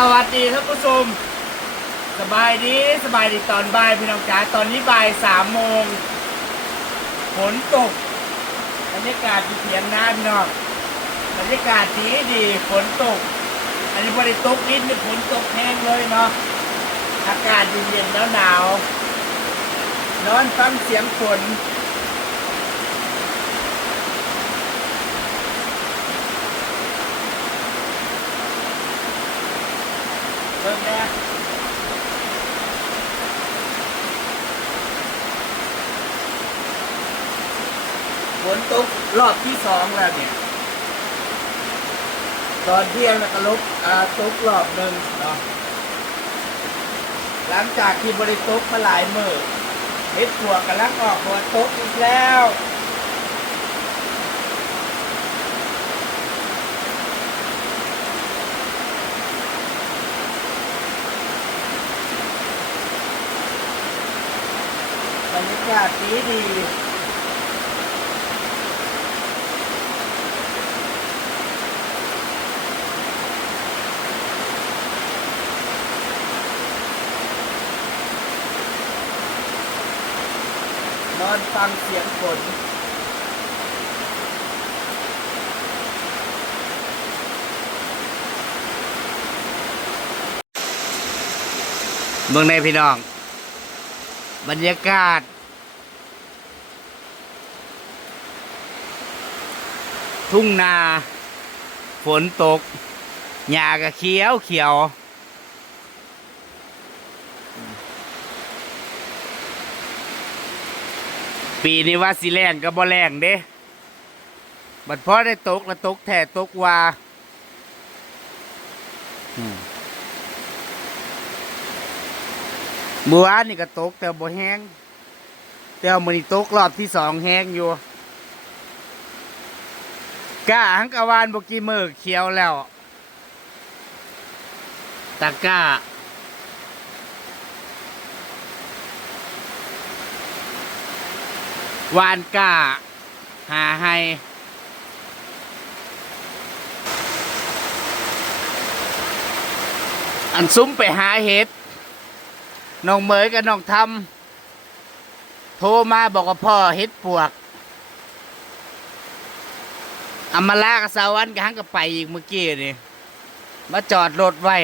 สวัสดีท่านผู้ชม สบายดีสบายดีตอนบ่ายพี่น้องจ๋าตอนนี้บ่ายสามโมงฝนตกบรรยากาศอยู่เถียงนาพี่น้องบรรยากาศดีดีฝนตก อันนี้บริตกนิดนึงฝนตกแห้งเลยเนาะอากาศเย็นๆแล้วหนาวๆนอนฟังเสียงฝนเริ่มแรก ฝนตก รอบที่สองแล้วเนี่ย ตอนเที่ยงนะก็ลบอ่าตกรอบหนึ่งเนาะหลังจากที่บริตกมาหลายมือเห็ดผัวกำลังออกหัวตกอีกแล้วบรรยากาศดีดี นอนฟังเสียงฝนเมืองในพี่น้อง บรรยากาศ ทุ่งนา ฝนตกหญ้าก็เขียวเขียว ปีนี้ว่าสิแรงก็บ่แรงเด้ บัดพ่อได้ตกแล้วตกแท้ตกว่ามเมื่อวานนี่ก็ตกแต่บ่แห้ง แต่ว่ามื้อนี้ตกรอบที่สองแห้งอยู่ก้าหังกะวานบ่กี่มือเขียวแล้วตะก้า วานก้า หาให้อันซุ้มไปหาเห็ดน้องเหมยกับน้องทำโทรมาบอกว่าพ่อเห็ดปวกอามาลากับสาวันกับหังกับไปอีกเมื่อกี้นี่มาจอดรถไว้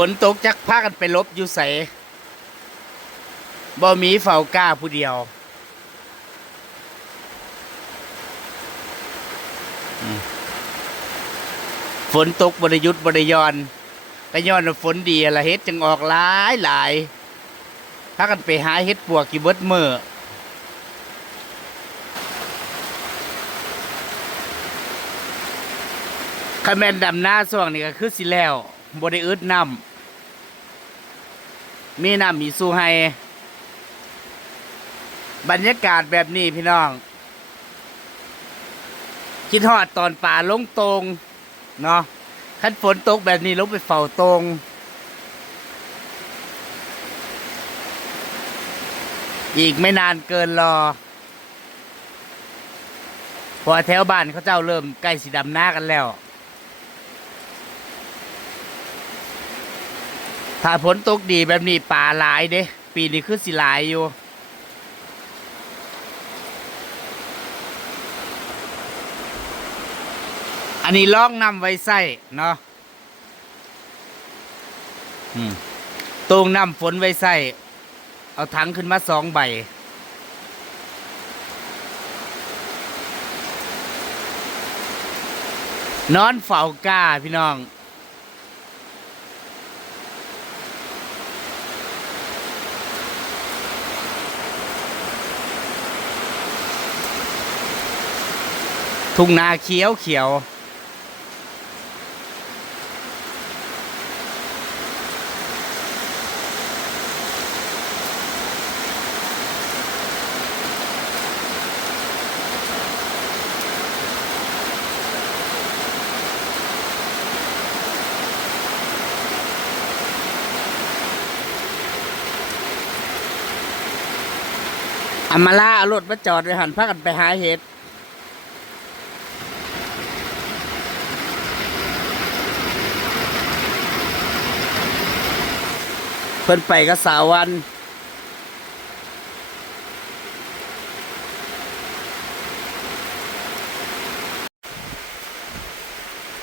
ฝนตกจักพากันไปลบอยู่ใสบ่มีเฝ้ากล้าผู้เดียวฝนตกบริยุทธ์บริยอนก็ย้อนว่าฝนดีละเฮ็ดจึงออกหลายหลายพากันไปหาเฮ็ดปวกกี่เบิดมือคาแมนดำหน้าส่วงนี่ก็คือสิแล้ว บ่ได้อึดน้ำมีน้ำมีสู้ให้บรรยากาศแบบนี้พี่น้อง คิดฮอดตอนป่าลงตรงเนาะคันฝนตกแบบนี้ลงไปเฝ้าตรงอีกไม่นานเกินรอพอแถวบ้านเขาเจ้าเริ่มใกล้สีดำหน้ากันแล้ว ถ้าฝนตกดีแบบนี้ป่าหลายเด้ ปีนี้คือสิหลายอยู่ อันนี้ล่องนำไว้ใส่เนาะตรงนำฝนไว้ใส่ เอาถังขึ้นมาสองใบนอนเฝ้าก้าพี่น้อง ทุ่งนาเขียวเขียวอามาล่าเอารถมาจอดไว้หันพากันไปหาเห็ด เพิ่นไปกับสาววัน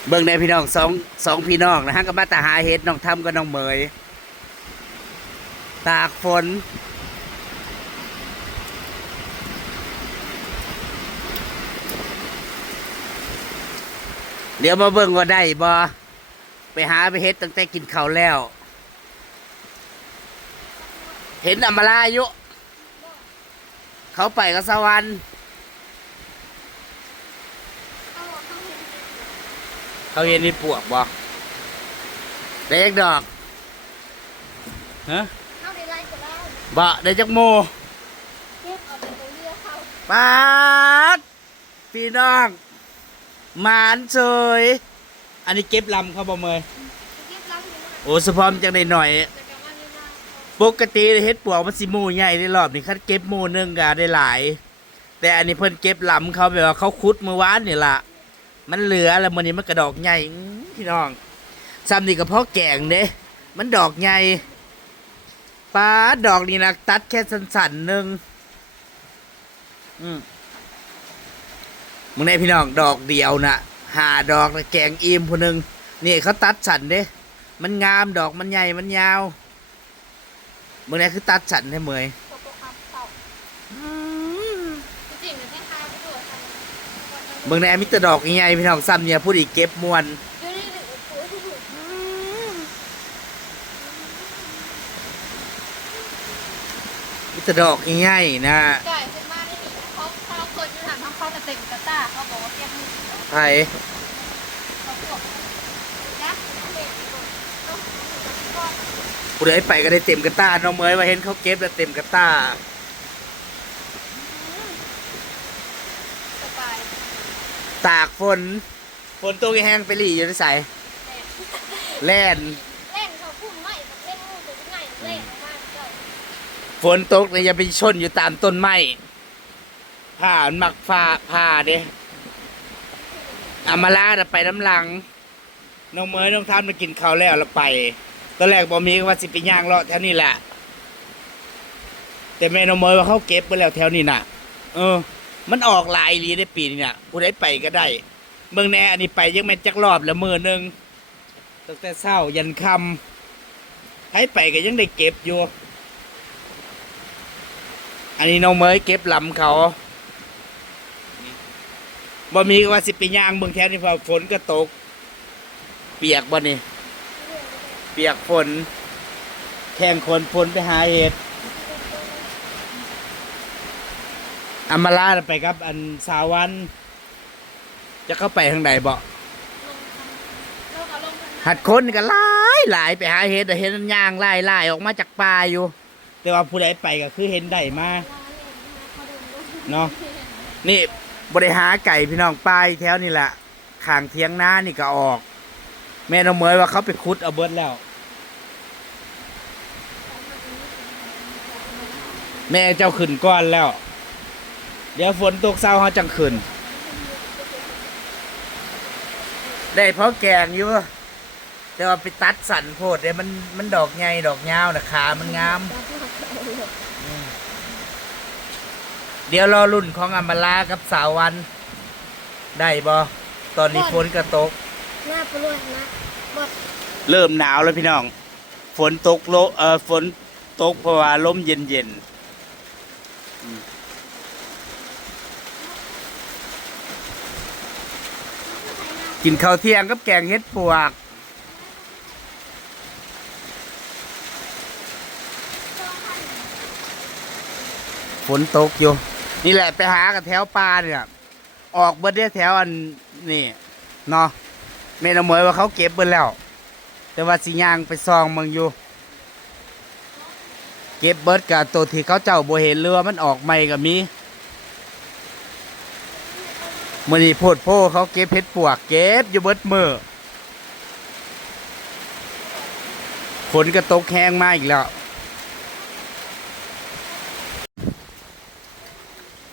เบิ่งในพี่น้องสองสองพี่น้องนะฮะก็มาตาหาเฮ็ดน้องทำกับน้องเมยตากฝน เดี๋ยวมาเบิ่งว่าได้บ่ไปหาไปเฮ็ดตั้งแต่กินข้าวแล้ว เห็นอำมาลาอยู่เขาไปกับสวรรค์เขาเห็นนี่ปวกบ่ได้ยักดอกฮะเข้าในไร่ก็ได้บ่ได้จักโมเก็บเอาไปตรงเรือเขาปาดพี่น้องหมานเฉยอันนี้เก็บลำเขาบ่เมยเก็บล้างอยู่นะโอ้สะพอมจังได้หน่อยแต่ ปกติเฮ็ดปวกมันสิหมูใหญ่ได้รอบนี้คันเก็บหมู่หนึงก็ได้หลาย แต่อันนี้เพิ่นเก็บลำเขาแบบว่าเขาขุดเมื่อวานนี่ล่ะ มันเหลือแล้วมื้อนี้มันกระดอกใหญ่อื้อพี่น้องซ้ำนี่ก็เพาะแกงเด้มันดอกใหญ่ปาดอกนี่นะตัดแค่สั้นๆหนึงอืมมึงได้พี่น้องดอกเดียวน่ะหาดอกแล้วแกงอิ่มผู้หนึงนี่เขาตัดสันเด้มันงามดอกมันใหญ่มันยาว มึงได้คือตัดสันให้เมยโคโค่ครับเต่าจริงๆมันแค่คล้ายๆไปด้วยกันมึงได้มิตรดอกใหญ่ๆพี่น้องซ้ำเนี่ยพูดอีกเก็บมวนอยู่นี่หนึ่งโอ้โหมิตรดอกใหญ่ๆนะไก่ขึ้นมาได้หนิเขาเขาคนอยู่ทางท้องเขาจะเต็มกระต้าเขาบอกว่าเก็บมือ ไผ่ เขาบอกนะเด็กคนต้องก็ ผู้ใดไปก็ได้เต็มกระต้าน้องเมยว่าเห็นเขาเก็บแล้วเต็มกระต้าสบายตากฝนฝนตกแห้งไปหลีอยู่ในใสแล่นแล่นเล่นเขาพุ่มไม่กับเล่นงูตัวง่ายเล่นมากเจ้าฝนตกเนี่ยอย่าไปชนอยู่ตามต้นไม้ผ่ามันมักฟ้าผ่าเด้อามาลาน่ะไปน้ำหลังน้องเมยน้องทามมากินข้าวแล้วเราไป ตอนแรกบอมีก็ว่าสิไปย่างเลาะแถวนี้แหละ แต่แม่น้องเมยว่าเขาเก็บไปแล้วแถวนี้น่ะ เออ มันออกหลายอีหลีได้ปีนี้น่ะผู้ใดไปก็ได้ เมืองแน่อันนี้ไปยังไม่นจักรอบละมือหนึ่งตั้งแต่เช้ายันคำให้ไปก็ยังได้เก็บอยู่ อันนี้น้องเมยเก็บลำเขาบ่มีก็ว่าสิไปย่างเมืองแถวนี้ฝนก็ตก เปียกบ่นี่ เปียกฝนแข่งคนฝนไปหาเห็ดอามาลาน่ะไปครับ อันสาวัน จะเข้าไปทางไหนบ่ลงทำแล้วก็ลงทางหัดคนก็หลายหลายไปหาเห็ดแต่เห็ดมันย่างไล่ไล่ออกมาจากป่าอยู่ แต่ว่าผู้ใดไปก็คือเห็นได้มาเนาะนี่บริหาไก่พี่น้องป้ายแถวนี่แหละขางเทียงหน้านี่ก็ออก แม่น้องเมยว่าเขาไปคุดเอาเบิดแล้ว แม่เจ้าขึ้นก้อนแล้ว เดี๋ยวฝนตกเศร้าเขาจังขึ้น ได้เพราะแกงอยู่ แต่ว่าไปตัดสันโพดเลยมันมันดอกใหญ่ดอกยาวนะขามันงาม เดี๋ยวรอรุ่นของอัมบาลากับสาววัน ได้บอตอนนี้ฝนก็ตก หน้าปลวดนะบอกเริ่มหนาวแล้วพี่น้อง ฝนตกโลเออฝนตกเพราะว่าลมเย็นเย็นกินข้าวเที่ยงกับแกงเห็ดปวกฝนตกอยู่ นี่แหละไปหากับแถวป่าเนี่ย ออกเบิดได้แถวอันนี่เนาะ แม่นำเหมยว่าเขาเก็บเบิดแล้ว แต่ว่าสิย่างไปซองเมืองอยู่ เก็บเบิดกับตัวที่เขาเจ้าบ่เห็นเรือมันออกใหม่ก็มีมื้อนี้โพดโพเขาเก็บเห็ดปวก เก็บอยู่เบิดมือฝนก็ตกแห้งมาอีกแล้ว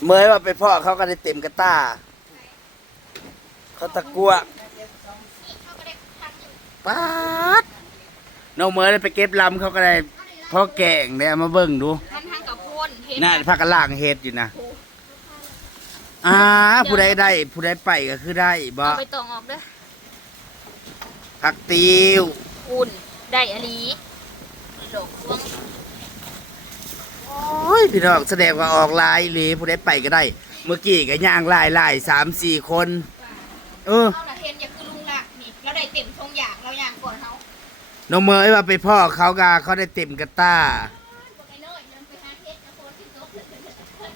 เมยว่าไปพ่อเขาก็ได้เต็มกระต้าเขาตะกัว เขาก็ได้ทันอยู่ ป๊าดน้องเมยได้ไปเก็บลำเขาก็ได้เขาได้ไล่พ่อแกงเนี่ยมาเบิ่งดูมันทางกับพ่นเห็นน่าพักกันล่างเฮ็ดอยู่นะอ่าผู้ใดได้ ผู้ใดไปก็คือได้บ่เอาไปตองออกเด้อผักติวอุ่นได้อลีดอกพวงโอ้ยพี่น้องแสดงว่าออกลายเลยผู้ใดไปก็ได้ เมื่อกี้ก็ย่างลายลายสามสี่คน เออเขาน่ะเห็นอย่าคือ น้องเมย์ว่าไปพ่อเขากาเขาได้เต็มกระต้าบอกไอ้น้อยเดินไปหาเฮ็ดนะคนที่โต๊ะเดินไปหาเฮ็ด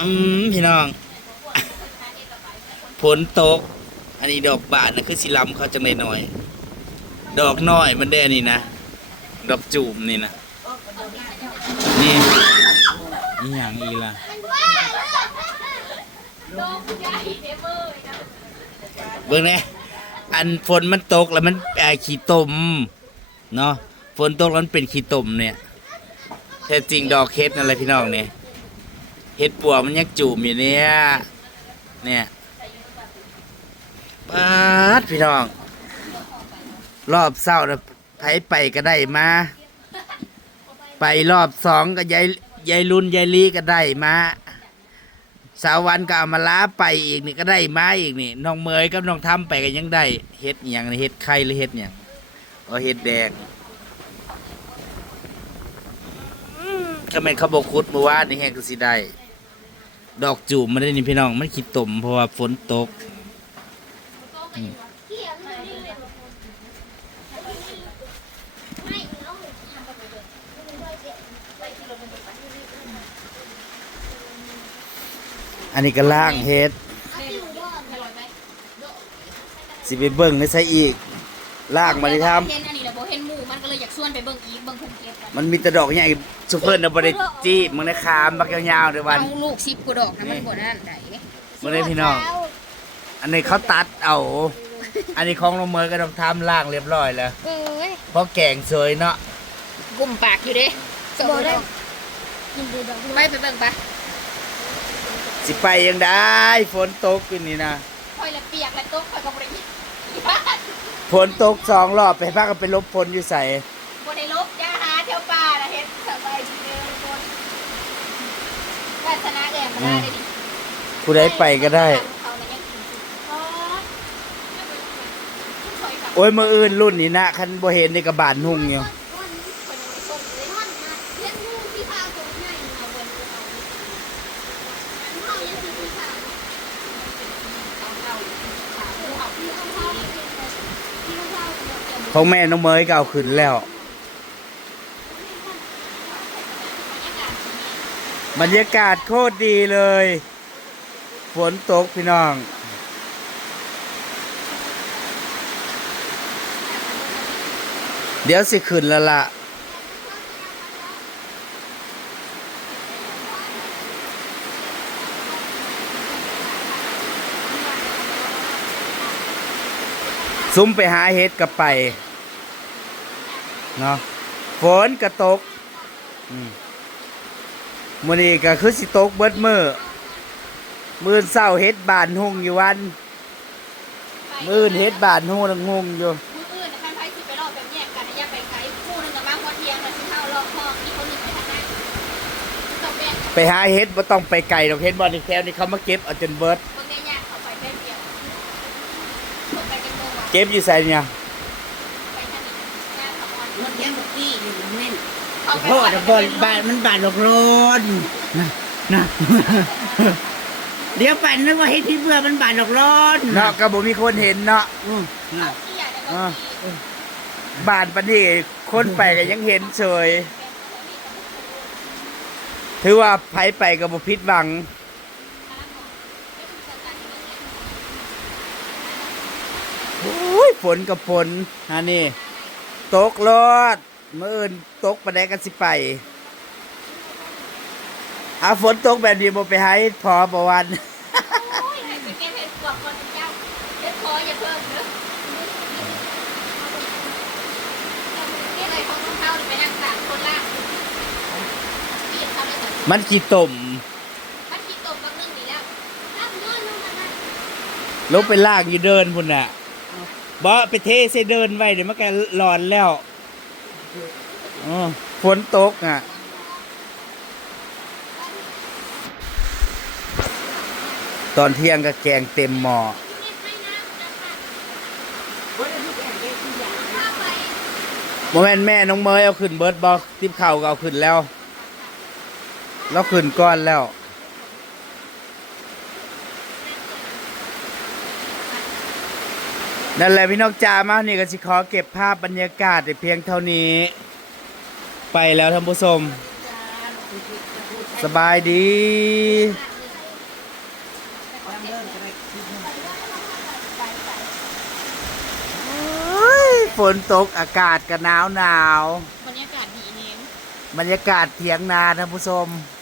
อืมพี่น้องฝนตก อันนี้ดอกบานนะคือสิลำเขาจังเลยหน่อย ดอกน้อยมันได้นี่นะ ดอกจูมนี่นะ นี่อีหยังอีล่ะดอกใหญ่เด้อเบ้ยนะเบิ่งแหน่ อันฝนมันตกแล้วมันเอ่อขี้ตมเนาะฝนตกแล้วมันเป็นขี้ตมเนี่ยแท้จริงดอกเฮ็ดนั่นแหละพี่น้องเนี่ยเฮ็ดปัวมันยังจูมอยู่เนี่ยเนี่ยปาดพี่น้อง รอบเศร้านะไผไปก็ได้มา ไปรอบสองก็ยายยายรุ่นยายลีก็ได้มา สาววันก็เอามาล้าไปอีกนี่ก็ได้มาอีกนี่น้องเมยกับน้องทำไปก็ยังได้เฮ็ดอหย่างนี่เฮ็ดไข่หรือเฮ็ดอหย่างเอาเฮ็ดแดงก็แม่นเขาบอกคุดเมื่อวานนี่แห้งก็สิได้ ดอกจูบมาได้นี่พี่น้องมันขี้ตมเพราะว่าฝนตก อันนี้ก็ล่างเฮ็ดสิไปเบิ่งในใส่อีกล่างมาได้ทเห็นอันนี้แหละบ่เห็นหมู่มันก็เลยอยากชวนไปเบิ่งอีกเบิ่งเพิ่นเก็บกันำมันมีแต่ดอกใหญ่ซุปเปอร์นะบ่ได้จี้มึงได้คามบักยาวๆเด้อวันเอาลูกสิบกว่าดอกนะมันบ่นั่นได้มึงได้พี่น้อง อันนี้เขาตัดเอา อันนี้ของลงมือก็ต้องทำล่างเรียบร้อยแล้วเอ้ยเพราะแกงเสยเนาะกุมปากอยู่เด้สองดอกไปไปเบิ่งไป สิไปยังได้ฝนตกอยู่นี่นะค่อยละเปียกละตกค่อยก็บ่ได้ยินฝนตกสองรอบไปพักกันไปลบฝนอยู่ใส่บ่ได้ลบจ้าหาแถวป่าน่ะเฮ็ดสบายดีเด้อทุกคนวาสนาแอมมาได้ดิผู้ใดไปก็ได้เขาน่ะยังกินอ๋อโอ้ยมืออื่นรุ่นนี้นะคันบ่เห็นในกระบาดนุ่งอยู่ ของแม่น้องเมยก็เอาขึ้นแล้ว บรรยากาศโคตรดีเลย ฝนตกพี่น้อง เดี๋ยวสิขึ้นแล้วล่ะ ซุ้มไปหาเห็ดกับไปเนาะฝนกระตกอืมมื้อนี้ก็คือสิตกเบิดมือมื้อเศร้าเฮ็ดบานหุ่งอยู่วัน มื้ออนเฮ็ดบานหุ่งนังหุ่งอยู่มืออื่นนะคันไผสิไปรอบแบบแยกกันนะอย่าไปไกลคู่หนึงกับบ้างพอเที่ยงแล้วสิเข้ารอบห้องอีกคนหนึงไปทางนั้นต้องแบ่งกันไปหาเฮ็ดบ่ต้องไปไกลดอกเฮ็ดบ่นี่แถวนี้เขามาเก็บเอาจนเบิด เก็บอยู่ไสเนี่ยไปทางนี้ย่าเขาอ่อนมันยังบุกี้อยู่นี่เขาไปโทษก่อนนะบอลบานมันบานหลอกโลนนะนะเดี๋ยวปั่นนึกว่าเฮ็ดที่เบื่อมันบานหลอกโลนเนาะก็บ่มีคนเห็นเนาะอืมเขานะเที่ยแล้วก็อ่าขี่บ้านปานนี้คนไปก็ยังเห็นเฉยถือว่าไผไปก็บ่ผิดหวัง โอ้ยฝนกับฝนฮะนี่ ตกรถมื่ออื่นตกประแดกันสิไปอาฝนตกแบบนี้บ่ไปหาเฮ็ดพอประวันโอ้ยให้ไปเก็บเห็ดปวกก่อนเจ้าเด็ดคออย่าเพิ่มเด้อเก็บไอ้ของเขาไปนั่งสามคนล่างเรียกเขาเลยเถอะมันกี่ต่มมันคิดตกกับเรื่องนี้แล้วนั่งนอนลงมาได้ลงไปลากอยู่เดินพุ่นน่ะ บ่ไปเทใส่เดินไว้เดี๋ยวมันก็หลอนแล้วอ๋อฝนตกอะตอนเที่ยงก็แกงเต็มหม้อโมแมนแม่น้องเมยเอาขึ้นเบิร์ดบอกทิปเข่าก็เอาขึ้นแล้ว แล้วขึ้นก้อนแล้ว นั่นแหละพี่นกจามานี่ก็สิขอเก็บภาพบรรยากาศแต่เพียงเท่านี้ ไปแล้วท่านผู้ชมสบายดี ฝนตกอากาศก็หนาวหนาวบรรยากาศดีนี่บรรยากาศเถียงนาท่านผู้ชมบ